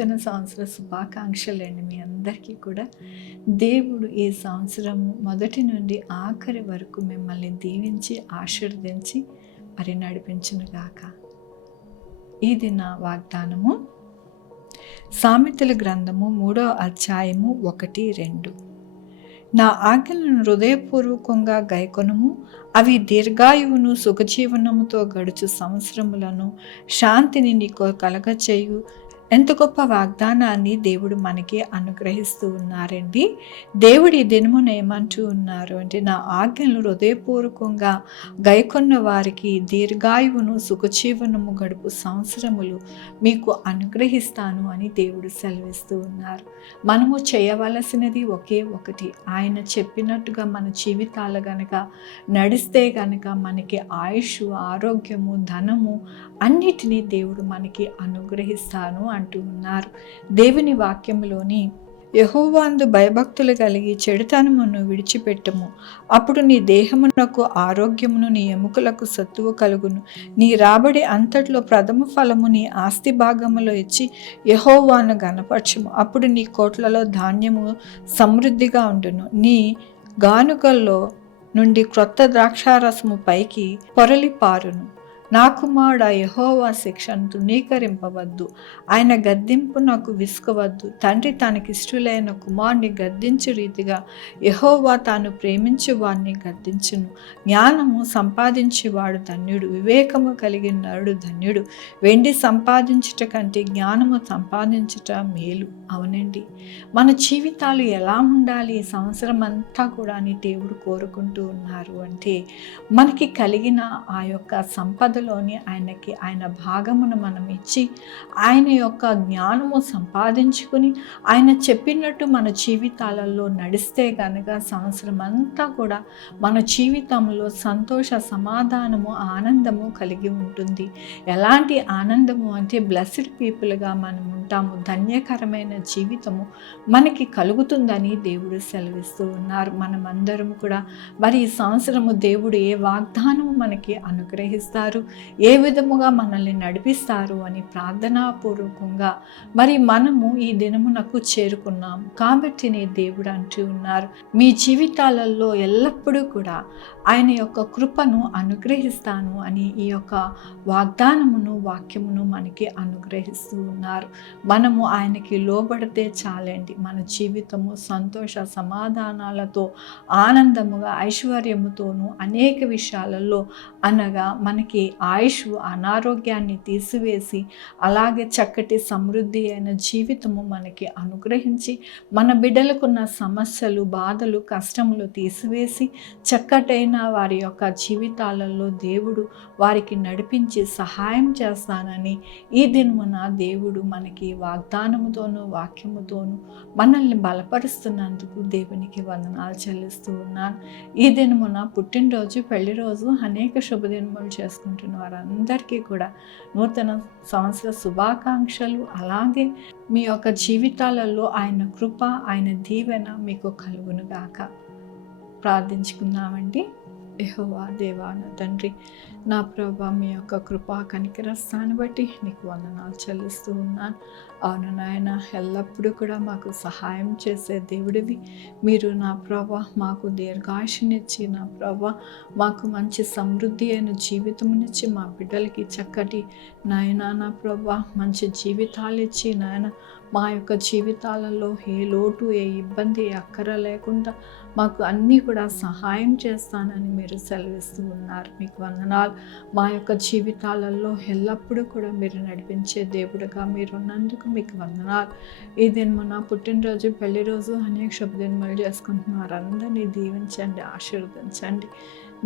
నూతన సంవత్సర శుభాకాంక్షలండి మీ అందరికీ కూడా. దేవుడు ఈ సంవత్సరం మొదటి నుండి ఆఖరి వరకు మిమ్మల్ని దీవించి ఆశీర్వదించి మరి నడిపించునుగాక. ఇది నా వాగ్దానము. సామెతల గ్రంథము 3వ అధ్యాయము 1-2. నా ఆజ్ఞలను హృదయపూర్వకంగా గైకొనుము, అవి దీర్ఘాయువును సుఖజీవనముతో గడుచు సంవత్సరములను శాంతిని నీకు కలగచేయు. ఎంత గొప్ప వాగ్దానాన్ని దేవుడు మనకి అనుగ్రహిస్తూ ఉన్నారండి. దేవుడు ఈ దినమున ఏమంటూ ఉన్నారు అంటే, నా ఆజ్ఞలు హృదయపూర్వకంగా గైకొన్న వారికి దీర్ఘాయువును సుఖజీవనము గడుపు సంవత్సరములు మీకు అనుగ్రహిస్తాను అని దేవుడు సెలవిస్తూ ఉన్నారు. మనము చేయవలసినది ఒకే ఒకటి. ఆయన చెప్పినట్టుగా మన జీవితాలు గనక నడిస్తే గనక మనకి ఆయుష్, ఆరోగ్యము, ధనము అన్నిటినీ దేవుడు మనకి అనుగ్రహిస్తాను అంటూ ఉన్నారు. దేవుని వాక్యములోని యెహోవాందు భయభక్తులు కలిగి చెడుతనమును విడిచిపెట్టుము, అప్పుడు నీ దేహమునకు ఆరోగ్యమును, నీ ఎముకలకు సత్తువ కలుగును. నీ రాబడి అంతట్లో ప్రథమ ఫలము నీ ఆస్తి భాగములో ఇచ్చి యెహోవాను గణపరచుము, అప్పుడు నీ కోట్లలో ధాన్యము సమృద్ధిగా ఉండును. నీ గానుగల్లో నుండి క్రొత్త ద్రాక్షారసము పైకి పొరలి పారును. నా కుమారుడా, యెహోవా శిక్షను తృణీకరింపవద్దు, ఆయన గద్దింపు నాకు విసుకవద్దు. తండ్రి తనకిష్టులైన కుమారుని గద్దించు రీతిగా యెహోవా తాను ప్రేమించు వారిని గద్దించును. జ్ఞానము సంపాదించేవాడు ధన్యుడు, వివేకము కలిగిన నరుడు ధన్యుడు. వెండి సంపాదించుట కంటే జ్ఞానము సంపాదించుట మేలు. అవునండి, మన జీవితాలు ఎలా ఉండాలి ఈ సంవత్సరం అంతా కూడా అని దేవుడు కోరుకుంటూ ఉన్నారు అంటే, మనకి కలిగిన ఆ యొక్క సంపదలోని ఆయనకి ఆయన భాగమును మనం ఇచ్చి ఆయన యొక్క జ్ఞానము సంపాదించుకుని ఆయన చెప్పినట్టు మన జీవితాలలో నడిస్తే కనుక సంవత్సరం అంతా కూడా మన జీవితంలో సంతోష, సమాధానము, ఆనందము కలిగి ఉంటుంది. ఎలాంటి ఆనందము అంటే బ్లెస్డ్ పీపుల్గా మనం ఉంటాము. ధన్యకరమైన జీవితము మనకి కలుగుతుందని దేవుడు సెలవిస్తూ ఉన్నారు. మనమందరం కూడా మరి ఈ సంవత్సరము దేవుడు ఏ వాగ్దానము మనకి అనుగ్రహిస్తారు, ఏ విధముగా మనల్ని నడిపిస్తారు అని ప్రార్థనాపూర్వకంగా మరి మనము ఈ దినమునకు చేరుకున్నాము. కాబట్టి దేవుడు అంటూ ఉన్నారు, మీ జీవితాలలో ఎల్లప్పుడూ కూడా ఆయన యొక్క కృపను అనుగ్రహిస్తాను అని ఈ యొక్క వాగ్దానమును, వాక్యమును మనకి అనుగ్రహిస్తూ ఉన్నారు. మనము ఆయనకి లోబడితే చాలండి, మన జీవితము సంతోష సమాధానాలతో, ఆనందముగా, ఐశ్వర్యముతోనూ అనేక విషయాలలో అనగా మనకి ఆయుష్, అనారోగ్యాన్ని తీసివేసి అలాగే చక్కటి సమృద్ధి అయిన జీవితము మనకి అనుగ్రహించి మన బిడ్డలకున్న సమస్యలు, బాధలు, కష్టములు తీసివేసి చక్కటైన వారి యొక్క జీవితాలలో దేవుడు వారికి నడిపించి సహాయం చేస్తానని ఈ దినమున దేవుడు మనకి వాగ్దానముతోనూ, వాక్యముతోనూ మనల్ని బలపరుస్తున్నందుకు దేవునికి వందనాలు చెల్లిస్తూ ఉన్నాను. ఈ దినమున పుట్టినరోజు, పెళ్లి రోజు, అనేక శుభదినములు చేసుకుంటున్న వారందరికీ కూడా నూతన సంవత్సర శుభాకాంక్షలు. అలాగే మీ యొక్క జీవితాలలో ఆయన కృప, ఆయన దీవెన మీకు కలుగునుగాక. ప్రార్థించుకుందామండి. యెహోవా దేవా, నా తండ్రి, నా ప్రభా, మీ యొక్క కృపా కనికరస్తాన్ని బట్టి నీకు వందనాలు చెల్లిస్తూ ఉన్నాను. అవును నాయన, ఎల్లప్పుడూ కూడా మాకు సహాయం చేసే దేవుడివి మీరు. నా ప్రభా, మాకు దీర్ఘాయుష్నిచ్చి, నా ప్రభా, మాకు మంచి సమృద్ధి అయిన జీవితమునిచ్చి, మా బిడ్డలకి చక్కటి నాయన, నా ప్రభా, మంచి జీవితాలు ఇచ్చి నాయన, మా యొక్క జీవితాలలో ఏ లోటు, ఏ ఇబ్బంది, ఏ అక్కర లేకుండా మాకు అన్నీ కూడా సహాయం చేస్తానని మీరు సెలవిస్తూ ఉన్నారు. మీకు వందనాలు. మా యొక్క జీవితాలలో ఎల్లప్పుడూ కూడా మీరు నడిపించే దేవుడుగా మీరు ఉన్నందుకు మీకు వందనాలు. ఈ దినమున పుట్టినరోజు, పెళ్లి రోజు, అనేక శుభదినములు చేసుకుంటున్నారు. అందరినీ దీవించండి, ఆశీర్వదించండి.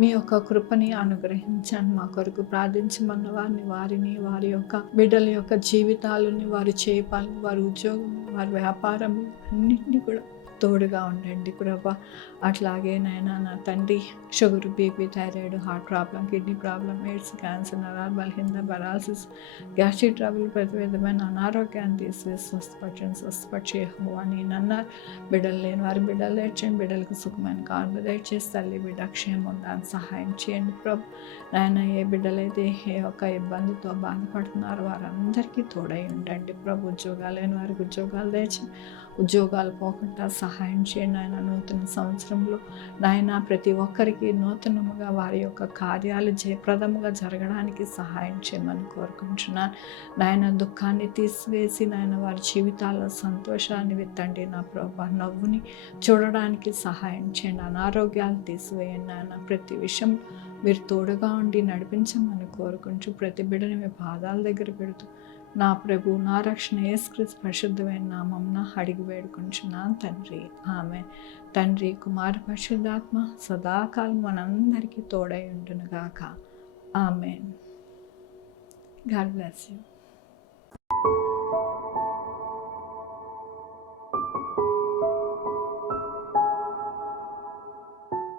మీ యొక్క కృపని అనుగ్రహించండి. మా కొరకు ప్రార్థించమన్న వారిని, వారి యొక్క బిడ్డల యొక్క జీవితాలని, వారి చేపాలని, వారి ఉద్యోగం, వారి వ్యాపారం అన్నింటినీ కూడా తోడుగా ఉండండి ప్రభా. అట్లాగే నాయన నా తండ్రి sugar, BP, thyroid, heart problem, kidney problem, AIDS, cancer, నరాల బలహీనత, పరాలసిస్, గ్యాస్ట్రిక్ ట్రబుల్, ప్రతి విధమైన అనారోగ్యాన్ని తీసివేసి స్వస్థపరిచే యెహోవా నేనన్నారు. బిడ్డలు లేని వారి బిడ్డలు తెచ్చండి, బిడ్డలకు సుఖమైన కానుక దయచేసి తల్లి బిడ్డ క్షేమం ఉండడానికి సహాయం చేయండి ప్రభు. నాయన ఏ బిడ్డలైతే ఏ ఒక్క ఇబ్బందితో బాధపడుతున్నారో వారందరికీ తోడై ఉండండి ప్రభు. ఉద్యోగాలు లేని వారికి ఉద్యోగాలు తెచ్చి ఉద్యోగాలు పోకుండా సహాయం చేయండి ఆయన. నూతన సంవత్సరంలో నాయన ప్రతి ఒక్కరికి నూతనముగా వారి యొక్క కార్యాలు జయప్రదముగా జరగడానికి సహాయం చేయమని కోరుకుంటున్నాను నాయన. దుఃఖాన్ని తీసివేసి నాయన వారి జీవితాల్లో సంతోషాన్ని విత్తండి నా ప్రభు. నవ్వుని చూడడానికి సహాయం చేయండి. అనారోగ్యాలు తీసివేయండి నాయన. ప్రతి విషయం మీరు తోడుగా ఉండి నడిపించమని కోరుకుంటూ ప్రతి బిడ్డని మీ పాదాల దగ్గర పెడుతూ నా ప్రభు నా రక్షణ యేసుక్రీస్తు పరిశుద్ధమైన నామమున అడిగి వేడుకుంటున్నాను తండ్రి. ఆమె తండ్రి కుమార పరిశుద్ధాత్మ సదాకాలం మనందరికీ తోడై ఉండునుగాక. ఆమెన్. God bless you.